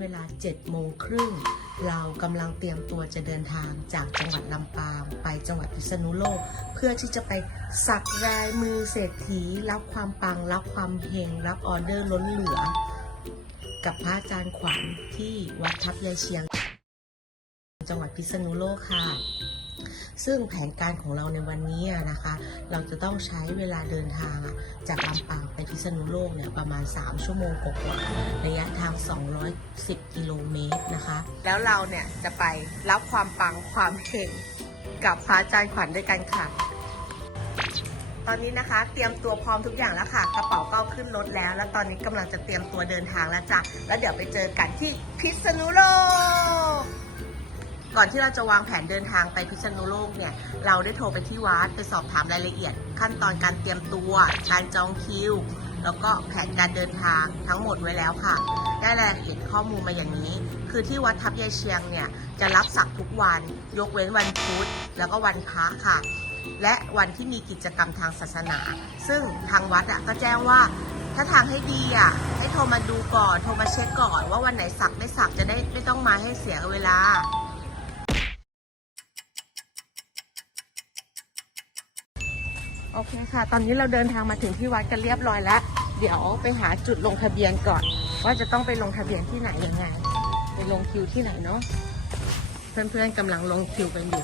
เวลา 7 โมงครึ่ง เรากำลังเตรียมตัวจะเดินทางจากจังหวัดลำปางไปจังหวัดพิษณุโลก เพื่อที่จะไปสักลายมือเศรษฐี รับความปัง รับความเฮง รับออเดอร์ล้นเหลือ กับพระอาจารย์ขวัญที่วัดทับยายเชียง จังหวัดพิษณุโลกค่ะซึ่งแผนการของเราในวันนี้นะคะ เราจะต้องใช้เวลาเดินทางจากลำ ษณุโลกเนี่ยประมาณ 3 ชั่วโมงกว่าระยะทาง 210 กิโลเมตรนะคะ แล้วเราเนี่ยจะไปรับความปังความเก่งกับพระอาจารย์ขวัญด้วยกันค่ะ ตอนนี้นะคะเตรียมตัวพร้อมทุกอย่างแล้วค่ะ กระเป๋าก็ขึ้นรถแล้ว แล้วตอนนี้กำลังจะเตรียมตัวเดินทางแล้วจ้ะแล้วเดี๋ยวไปเจอกันที่พิษณุโลกก่อนที่เราจะวางแผนเดินทางไปพิษณุโลกเนี่ย เราได้โทรไปที่วัดไปสอบถามรายละเอียด ขั้นตอนการเตรียมตัว การจองคิว แล้วก็แผนการเดินทางทั้งหมดไว้แล้วค่ะ ได้รายละเอียดข้อมูลมาอย่างนี้ คือที่วัดทับยายเชียงเนี่ยจะรับสักทุกวัน ยกเว้นวันพุธแล้วก็วันพระค่ะ และวันที่มีกิจกรรมทางศาสนา ซึ่งทางวัดอะก็แจ้งว่าถ้าทางให้ดีอะให้โทรมาดูก่อนโทรมาเช็คก่อน ว่าวันไหนสักไม่สักจะได้ไม่ต้องมาให้เสียเวลา โอเคค่ะ ตอนนี้เราเดินทางมาถึงที่วัดกันเรียบร้อยแล้ว เดี๋ยวไปหาจุดลงทะเบียนก่อน ว่าจะต้องไปลงทะเบียนที่ไหนยังไง ไปลงคิวที่ไหนเนาะ เพื่อนๆกำลังลงคิวกันอยู่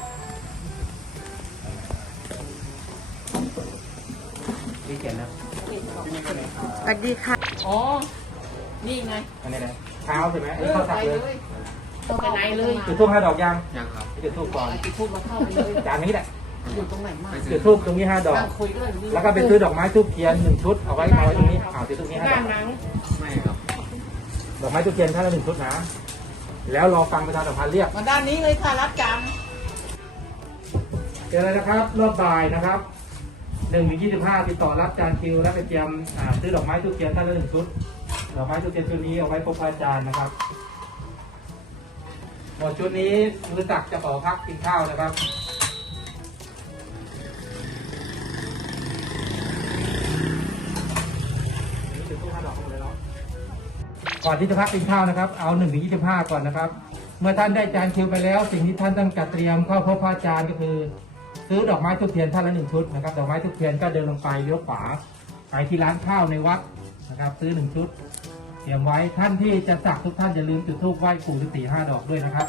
ที่เขียนนะสวัสดีค่ะ อ๋อ นี่ไง อันนี้เลยเท้าใช่ไหมอันนี้เข้าสักเลยต้องไปไหนเลยจุดทูบห้าดอกยัง ยังครับจุดทูบก่อนไปพูดมาเข้าไปเลยจานนี้แหละ อยู่ตรงไหนมากไปจุซื้ดอทูบตรงนี้ห้าดอก นั่งคุยด้วยแล้วก็ไปซื้อดอกไม้ทูบเทียนหนึ่งชุดเอาไว้เอาไว้ตรงนี้อ้าวจุดทูบนี้ห้าด้าดอนกหนังไม่ครับดอกไม้ทูบเทียนท่านละหนึ่งชุดนะ แล้วรอฟังประชาสัมพันธ์เรียก มาด้านนี้เลยค่ะรับจเจอเลยนะครับ รอบบ่ายนะครับหนึ่งถึงยี่สิบห้าติดต่อรับจานคิว และไปเตรียมอ่าซื้อดอกไม้ทูบเทียนท่านละหนึ่งชุด ดอกไม้ทูบเทียนชุดนี้เอาไว้พบพระอาจารย์นะครับ หมดชุดนี้มือตักจะขอพักกินข้าวนะครับ ก่อนที่จะพักกินข้าวนะครับ เอา1นึ่งถึงยีก่อนนะครับ เมื่อท่านได้จานคิวไปแล้ว สิ่งที่ท่านต้องจัดเตรียมเข้าพบพระอาจารย์ก็คือ ซื้อดอกไม้ทุกเทียนท่านละหนึ่งชุดนะครับ ดอกไม้ทุกเทียนก็เดินลงไปเลี้ยวขวาไปที่ร้านข้าวในวัดนะครับ ซื้อหนึ่งชุด เตรียมไว้ท่านที่จะสักทุกท่านอย่าลืมจุดธูปไหว้ปู่ฤาษีห้าดอกด้วยนะครับ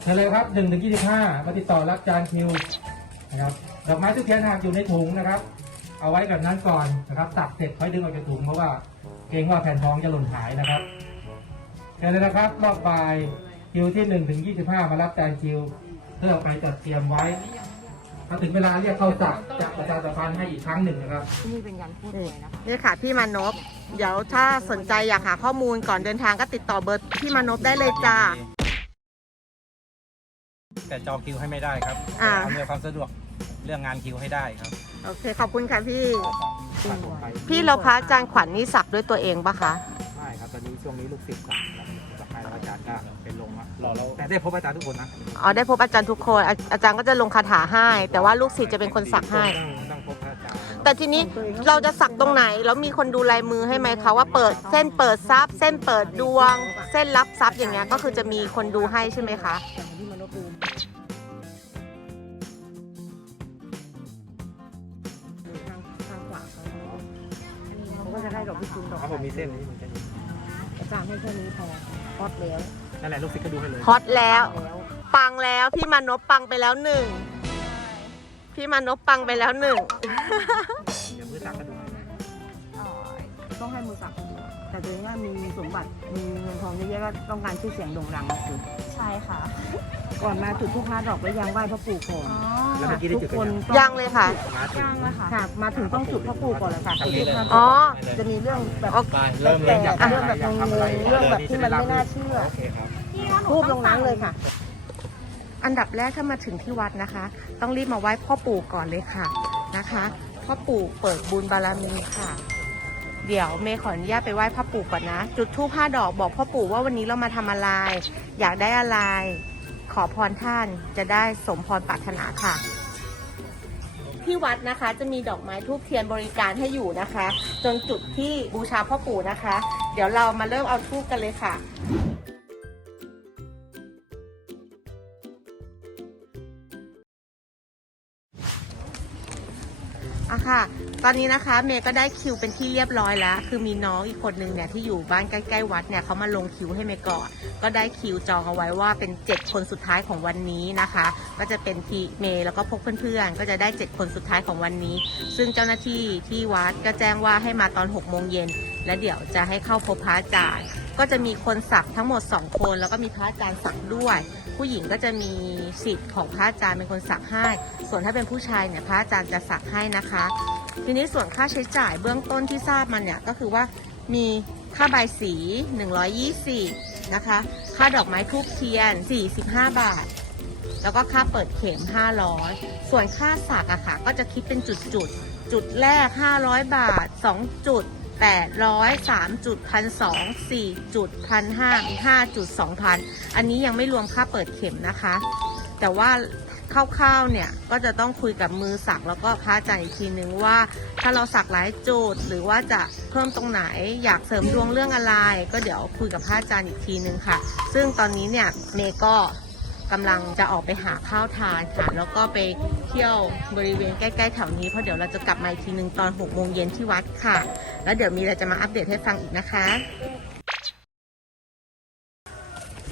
เชิญเลยครับหนึ่งถึงยี่สิบห้ามาติดต่อรับจานคิวนะครับดอกไม้ทุกเทียนหากอยู่ในถุงนะครับ เอาไว้แบบนั้นก่อนนะครับตักเสร็จค่อยดึงออกจากถุงเพราะว่า เกรงว่าแผ่นทองจะหล่นหายนะครับเชิญเลยนะครับ รอบบ่ายคิวที่1ถึง25มารับจานคิว เพื่อไปจัดเตรียมไว้ถ้าถึงเวลาเรียกเข้าสักจะประชาสัมพันธ์ให้อีกครั้งหนึ่งนะครับ นี่เป็นยันพูดเลยนะคะ นี่ค่ะพี่มานพเดี๋ยวถ้าสนใจอยากหาข้อมูลก่อนเดินทางก็ติดต่อเบอร์พี่มานพได้เลยจ้า แต่จองคิวให้ไม่ได้ครับอ่า อำนวยความสะดวก เรื่องงานคิวให้ได้ครับ โอเค ขอบคุณค่ะพี่ฝากผมไปพี่เราพระอาจารย์ขวัญนี่สักด้วยตัวเองปะคะ ไม่ครับตอนนี้ช่วงนี้ลูกศิษย์สั่งครับสักให้แล้วอาจารย์ก็เป็นลงละรอเราแต่ได้พบอาจารย์ทุกคนนะอ๋อได้พบอาจารย์ทุกคนอาอาจารย์ก็จะลงคาถาให้ แต่ว่าลูกศิษย์จะเป็นคนสักให้ ต้องต้องพบพระอาจารย์แต่ทีนี้เราจะสักตรงไหน แล้วมีคนดูลายมือให้ไหมคะว่าเปิดเส้นเปิดซับเส้นเปิดดวง เส้นรับซับอย่างเงี้ยก็คือจะมีคนดูให้ใช่ไหมคะ ผมมีเส้นนี้เหมือนกันอาจารย์ให้แค่นี้พอพอดแล้วนั่นแหละลูกศิษย์ก็ดูให้เลยฮอตแล้ว แล้วปังแล้วพี่มานพปังไปแล้วหนึ่งพี่มานพปังไปแล้วหนึ่งเดี๋ยวมือตักก็ดูให้เลยเอ่อต้องให้มือสักดูแต่ตัวนี้มีสมบัติมีเงินทองเยอะแยะก็ต้องการชื่อเสียงโด่งดังคือใช่ค่ะ ก่อนมาจุดทุกห้าดอกแล้วยังไหว้พระปู่ก่อน อ๋อ แล้วเมื่อกี้ได้จุดทุกกัคนนยังต้องยังเลยค่ะ มาถึง ย่างแล้วค่ะ ค่ะ มาถึงต้องจุดพระปู่ก่อนเลยค่ะจุดทุกห้าดอ๋ออกจะมีเรื่องแบบโอเคเริ่มแปลเริ่มอยากกๆเรื่องแบบงงๆเรื่องแบบที่มันไม่น่าเชื่อ โอเคครับรูปลงนั้นเลยค่ะ อันดับแรกถ้ามาถึงที่วัดนะคะ ต้องรีบมาไหว้พ่อปู่ก่อนเลยค่ะนะคะพ่อปู่เปิดบุญบารมีค่ะ เดี๋ยวเมย์ขออนุญาตไปไหว้พ่อปู่ก่อนนะ จุดธูปห้าดอกบอกพ่อปู่ว่าวันนี้เรามาทำอะไร อยากได้อะไร ขอพรท่านจะได้สมพรปรารถนาค่ะ ที่วัดนะคะจะมีดอกไม้ทูบเทียนบริการให้อยู่นะคะ จนจุดที่บูชาพ่อปู่นะคะ เดี๋ยวเรามาเริ่มเอาทูบกันเลยค่ะอะค่ะ ตอนนี้นะคะเมย์ก็ได้คิวเป็นที่เรียบร้อยแล้ว คือมีน้องอีกคนนึงเนี่ยที่อยู่บ้านใกล้ๆวัดเนี่ยเขามาลงคิวให้เมย์ก่อนก็ได้คิวจองเอาไว้ว่าเป็น 7 คนสุดท้ายของวันนี้นะคะ ก็จะเป็นทีเมย์แล้วก็พวกเพื่อนๆก็จะได้ 7 คนสุดท้ายของวันนี้ ซึ่งเจ้าหน้าที่ที่วัดก็แจ้งว่าให้มาตอน6โมงเย็นและเดี๋ยวจะให้เข้าพบพระอาจารย์ก็จะมีคนสักทั้งหมด 2 คน แล้วก็มีพระอาจารย์สักด้วย ผู้หญิงก็จะมีสิทธิ์ของพระอาจารย์เป็นคนสักให้ ส่วนถ้าเป็นผู้ชายเนี่ยพระอาจารย์จะสักให้นะคะ ทีนี้ส่วนค่าใช้จ่ายเบื้องต้นที่ทราบมันเนี่ยก็คือว่ามีค่าใบายสี 120 นะคะ ค่าดอกไม้ทูบเทียน 45 บาท แล้วก็ค่าเปิดเข็ม 500 ส่วนค่าสักอะค่ะ ก็จะคิดเป็นจุดจุดๆจุดแรก 500 บาท 2 จุด 800 3จุดพันสอง4จุดพันห้า5จุด2,000อันนี้ยังไม่รวมค่าเปิดเข็มนะคะ แต่ว่า คร่าวๆเนี่ยก็จะต้องคุยกับมือสักแล้วก็พระอาจารย์อีกทีนึงว่า ถ้าเราสักหลายจุดหรือว่าจะเพิ่มตรงไหนอยากเสริมดวงเรื่องอะไร ก็เดี๋ยวคุยกับพระอาจารย์อีกทีนึงค่ะ ซึ่งตอนนี้เนี่ยเมย์ก็กำลังจะออกไปหาข้าวทานค่ะ แล้วก็ไปเที่ยวบริเวณใกล้ๆแถวนี้เพราะเดี๋ยวเราจะกลับมาอีกทีนึงตอน6โมงเย็นที่วัดค่ะ แล้วเดี๋ยวมีอะไรจะมาอัปเดตให้ฟังอีกนะคะ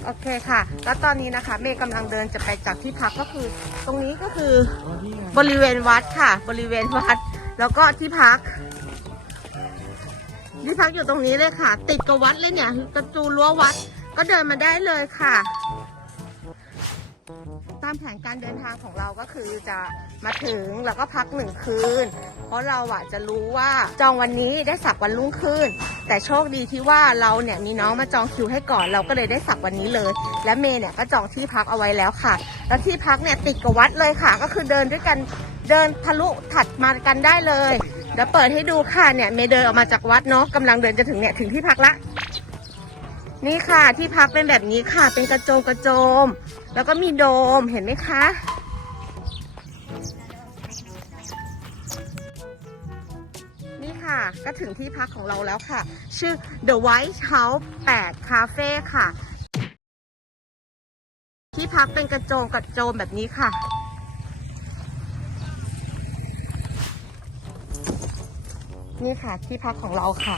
โอเคค่ะ แล้วตอนนี้นะคะ เมย์กำลังเดินจะไปจากที่พักก็คือ ตรงนี้ก็คือบริเวณวัดค่ะ บริเวณวัด แล้วก็ที่พัก ที่พักอยู่ตรงนี้เลยค่ะ ติดกับวัดเลยเนี่ยกระจูรั้ววัด ก็เดินมาได้เลยค่ะ ตามแผนการเดินทางของเราก็คือจะมาถึงแล้วก็พักหนึ่งคืน เพราะเราอะจะรู้ว่าจองวันนี้ได้สักวันรุ่งขึ้น แต่โชคดีที่ว่าเราเนี่ยมีน้องมาจองคิวให้ก่อนเราก็เลยได้สักวันนี้เลย และเมย์เนี่ยก็จองที่พักเอาไว้แล้วค่ะ แล้วที่พักเนี่ยติดกับวัดเลยค่ะ ก็คือเดินด้วยกันเดินทะลุถัดมากันได้เลยเดี๋ยวเปิดให้ดูค่ะเนี่ยเมย์เดินออกมาจากวัดเนาะกำลังเดินจะถึงเนี่ยถึงที่พักละนี่ค่ะที่พักเป็นแบบนี้ค่ะเป็นกระโจมกระโจม แล้วก็มีโดมเห็นไหมคะ ก็ถึงที่พักของเราแล้วค่ะ ชื่อ The White House 8 Cafe ค่ะ ที่พักเป็นกระโจมกระโจมแบบนี้ค่ะ นี่ค่ะที่พักของเราค่ะ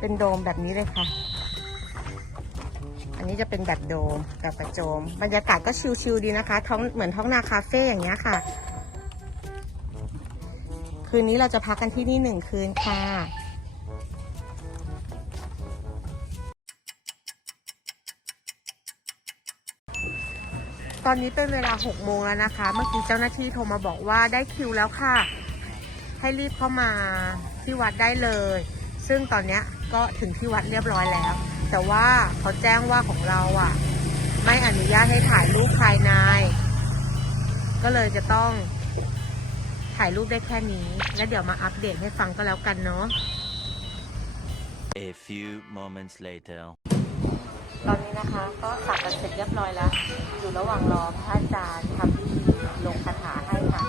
เป็นโดมแบบนี้เลยค่ะ อันนี้จะเป็นแบบโดมกับกระโจม บรรยากาศก็ชิลๆดีนะคะ ท้องเหมือนท้องนาคาเฟ่อย่างเงี้ยค่ะ คืนนี้เราจะพักกันที่นี่หนึ่งคืนค่ะ ตอนนี้เป็นเวลา 6 โมงแล้วนะคะ เมื่อกี้เจ้าหน้าที่โทรมาบอกว่าได้คิวแล้วค่ะ ให้รีบเข้ามาที่วัดได้เลย ซึ่งตอนนี้ก็ถึงที่วัดเรียบร้อยแล้ว แต่ว่าเขาแจ้งว่าของเราอะ ไม่อนุญาตให้ถ่ายรูปภายใน ก็เลยจะต้อง ถ่ายรูปได้แค่นี้ แล้วเดี๋ยวมาอัปเดตให้ฟังก็แล้วกันเนาะ A few moments later. ตอนนี้นะคะ ก็สักกันเสร็จเรียบร้อยแล้ว อยู่ระหว่างรอพระอาจารย์ทำพิธีลงคาถาให้ค่ะ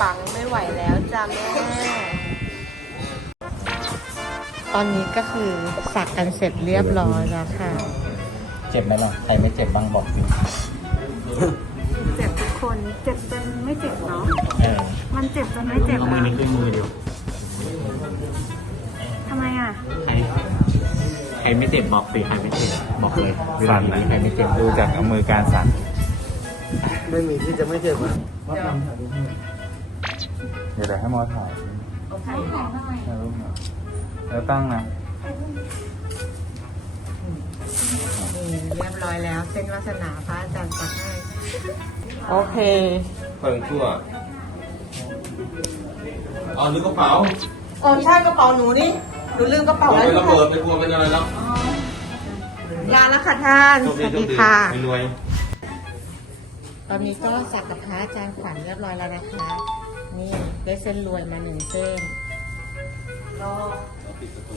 ปังไม่ไหวแล้วจ้าแม่ ตอนนี้ก็คือสักกันเสร็จเรียบร้อยแล้วค่ะ เจ็บไหมล่ะใครไม่เจ็บบ้างบอกสิเจ็บทุกคน เจ็บจนไม่เจ็บเนาะ เออมันเจ็บจนไม่เจ็บเอามืออะนี้ขึ้นมือเดียวทำไมอะ ใครใครไม่เจ็บบอกสิใครไม่เจ็บบอกเลยเวลานี้ใครไม่เจ็บดูจากเอามือการสั่นไม่มีที่จะไม่เจ็บอะเดี๋ยวเดี๋ยวให้มอถ่ายถ่ายรูปหน่อยแล้วตั้งนะ นี่เรียบร้อยแล้ว เส้นวาสนาพระอาจารย์สักให้โอเค เปิดชั่วอ๋อลืมกระเป๋าโอ้ใช่กระเป๋าหนูนี่หนูลืมกระเป๋าเอาไว้ไปที่ระค่ะเบิดไปกลัวเป็นอะไรแล้วลาแล้วค่ะท่านโชคสดีวัสโชดีคดีค่ะ ไม่รวย ตอนนี้ก็สักกับพระอาจารย์ขวัญเรียบร้อยแล้วนะคะ นี่ได้เส้นรวยมาหนึ่งเส้น ก็ปิดประตู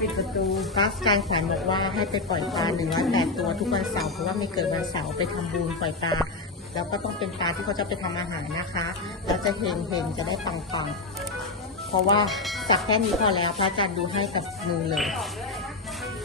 ปิดประตูพระอาจารย์ขวัญบอกว่าให้ไปปล่อยปลาหนึ่งร้อยแปดตัวทุกวันเสาร์เพราะว่ามีเกิดวันเสาร์ไปทำบุญปล่อยปลาแล้วก็ต้องเป็นปลาที่เขาจะไปทำอาหารนะคะแล้วจะเฮงเฮงๆจะได้ปังปังๆเพราะว่าจากแค่นี้พอแล้วพระอาจารย์ดูให้กับมือเลย